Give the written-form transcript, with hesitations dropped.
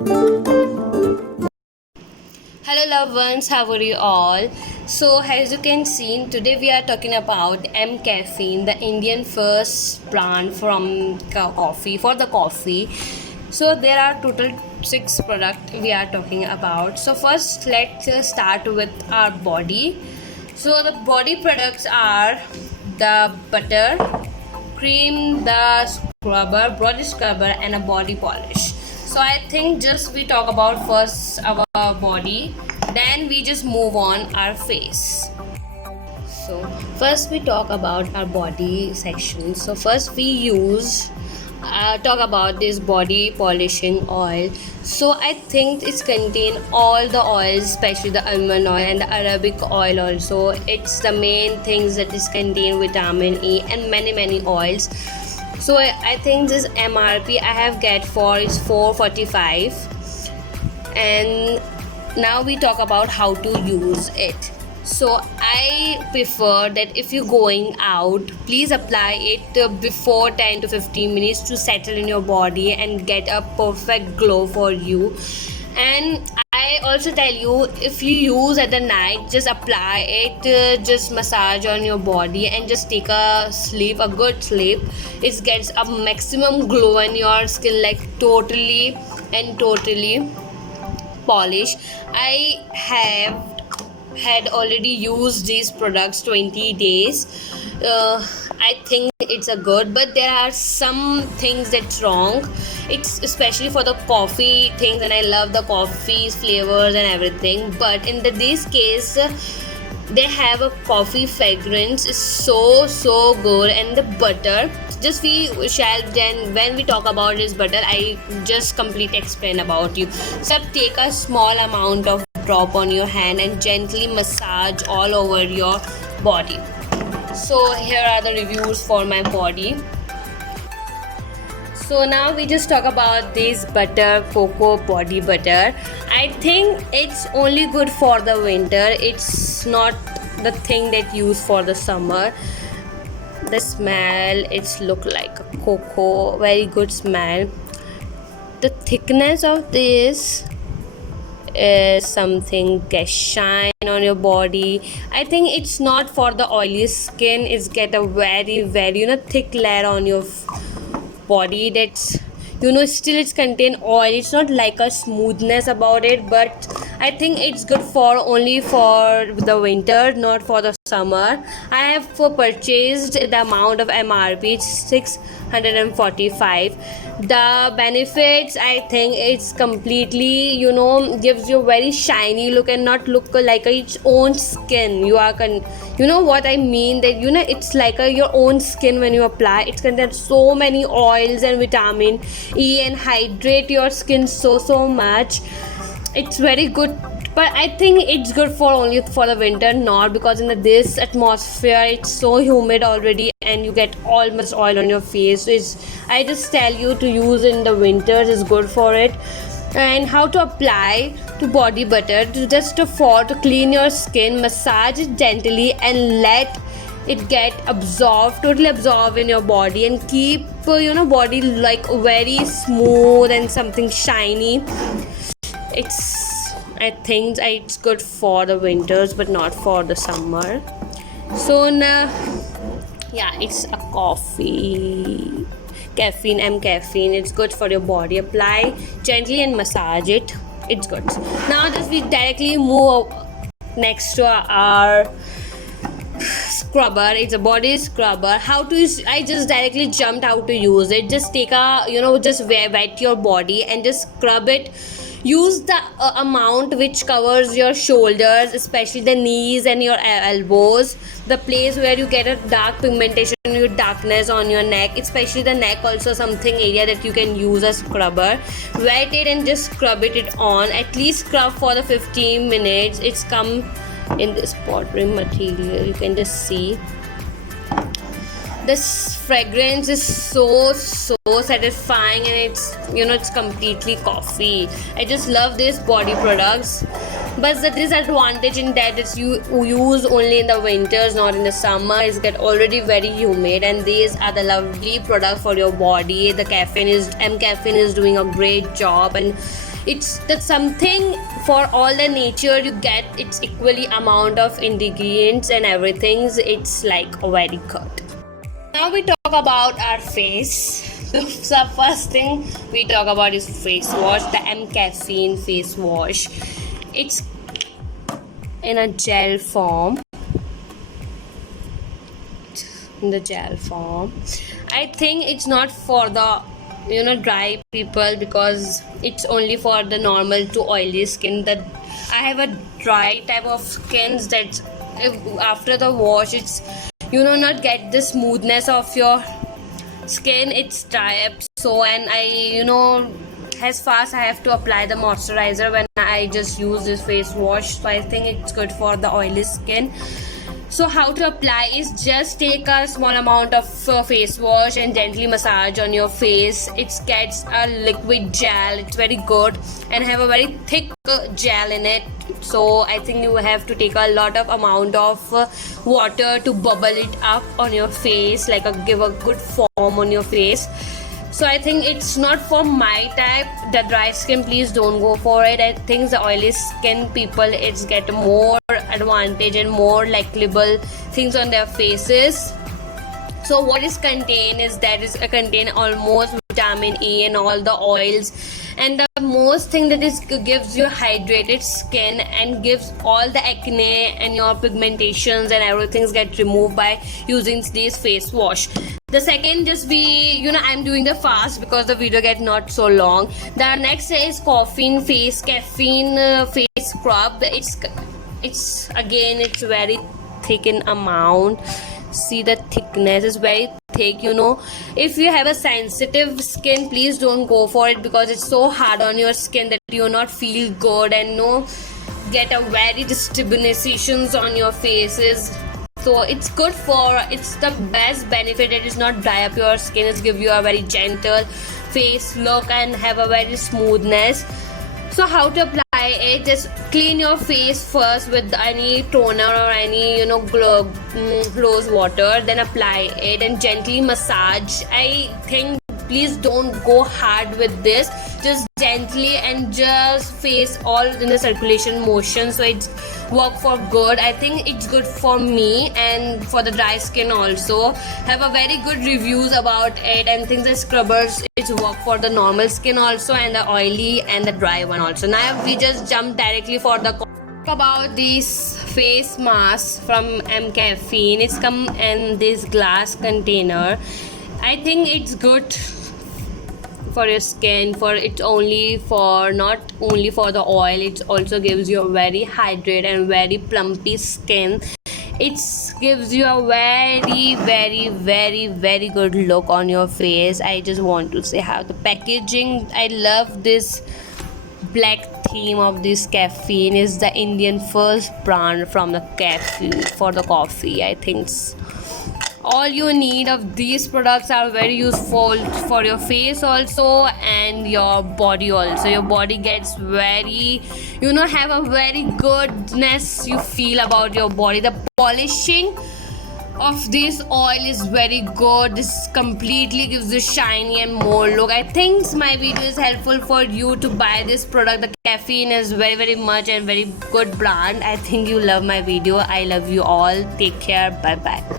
Hello loved ones, how are you all? So as you can see, today we are talking about M Caffeine, the Indian first brand from coffee for the coffee. So there are total 6 products we are talking about. So first let's start with our body. So the body products are the butter, cream, the scrubber, body scrubber, and a body polish. So I think just we talk about first our body, then we just move on our face. So first we talk about our body section. So first we use talk about this body polishing oil. So I think it's contain all the oils, especially the almond oil and the Arabic oil also. It's the main things that is contain vitamin E and many oils. So I think this MRP I have get for is 445. And now we talk about how to use it. So I prefer that if you're going out, please apply it before 10 to 15 minutes to settle in your body and get a perfect glow for you. And I also tell you, if you use at the night, just apply it, just massage on your body and just take a sleep, a good sleep. It gets a maximum glow on your skin, like totally polish. I have had already used these products 20 days. I think it's a good, but there are some things that's wrong. It's especially for the coffee things, and I love the coffee flavors and everything, but in this case they have a coffee fragrance is so good. And the butter, just we shall then when we talk about this butter, I just completely explain about you. So take a small amount of drop on your hand and gently massage all over your body. So here are the reviews for my body. So now we just talk about this butter, cocoa body butter. I think it's only good for the winter. It's not the thing that used for the summer. The smell, it's look like a cocoa, very good smell. The thickness of this is something get shine on your body. I think it's not for the oily skin. It's get a very thick layer on your body. That's still it's contain oil. It's not like a smoothness about it, but I think it's good for only for the winter, not for the summer. I have purchased the amount of MRP, it's 645. The benefits, I think it's completely gives you a very shiny look and not look like its own skin. You are what I mean, that it's like your own skin. When you apply, it contains so many oils and vitamin E and hydrate your skin so much. It's very good, but I think it's good for only for the winter, not because in this atmosphere it's so humid already and you get almost oil on your face. So I just tell you to use in the winters is good for it. And how to apply to body butter, to clean your skin, massage it gently and let it get totally absorb in your body, and keep body like very smooth and something shiny. I think it's good for the winters but not for the summer. So now, yeah, it's a coffee caffeine, M caffeine. It's good for your body. Apply gently and massage it. It's good. Now just we directly move next to our scrubber. It's a body scrubber. How to use? I just directly jumped how to use it. Just take a just wet your body and just scrub it. Use the amount which covers your shoulders, especially the knees and your elbows, the place where you get a dark pigmentation, your darkness on your neck, especially the neck, also something area that you can use a scrubber. Wet it and just scrub it on. At least scrub for the 15 minutes. It's come in this powdering material. You can just see this fragrance is so satisfying, and it's completely coffee. I just love these body products, but the disadvantage in that is you use only in the winters, not in the summer. It's get already very humid, and these are the lovely products for your body. The M caffeine is doing a great job, and It's that something for all the nature you get. It's equally amount of ingredients and everything. It's like very good. Now we talk about our face. So first thing we talk about is face wash, the M-Caffeine face wash. It's in a gel form. In the gel form, I think it's not for the dry people, because it's only for the normal to oily skin. That I have a dry type of skins that after the wash, it's not get the smoothness of your skin. It's dry up, so and I as fast I have to apply the moisturizer when I just use this face wash. So I think it's good for the oily skin. So how to apply is just take a small amount of face wash and gently massage on your face. It gets a liquid gel. It's very good and have a very thick gel in it. So I think you have to take a lot of amount of water to bubble it up on your face, like give a good form on your face. So I think it's not for my type. The dry skin, please don't go for it. I think the oily skin people, it's get more advantage and more likable things on their faces. So what is contained is that is contain almost vitamin E and all the oils, and the most thing that is gives you hydrated skin and gives all the acne and your pigmentations and everything get removed by using this face wash. The second, just be I'm doing the fast because the video get not so long. The next is caffeine face scrub. It's again, it's very thick in amount. See the thickness is very thick. If you have a sensitive skin, please don't go for it, because it's so hard on your skin that you not feel good and get a very disturbances on your faces. So it's good for, it's the best benefit. It is not dry up your skin. It's give you a very gentle face look and have a very smoothness. So how to apply it? Just clean your face first with any toner or any rose water, then apply it and gently massage. I think please don't go hard with this, just gently and just face all in the circulation motion, so it's work for good. I think it's good for me and for the dry skin also. Have a very good reviews about it, and think the scrubbers it's work for the normal skin also, and the oily and the dry one also. Now we just jump directly for the about this face mask from M-Caffeine. It's come in this glass container. I think it's good for your skin, for it's only for not only for the oil, it also gives you a very hydrated and very plumpy skin. It gives you a very very very very good look on your face. I just want to say how the packaging, I love this black theme of this caffeine. Is the Indian first brand from the cafe for the coffee. I think all you need of these products are very useful for your face also and your body also. Your body gets very have a very goodness you feel about your body. The polishing of this oil is very good. This completely gives you shiny and more look. I think my video is helpful for you to buy this product. The caffeine is very very much and very good brand. I think you love my video. I love you all. Take care. Bye bye.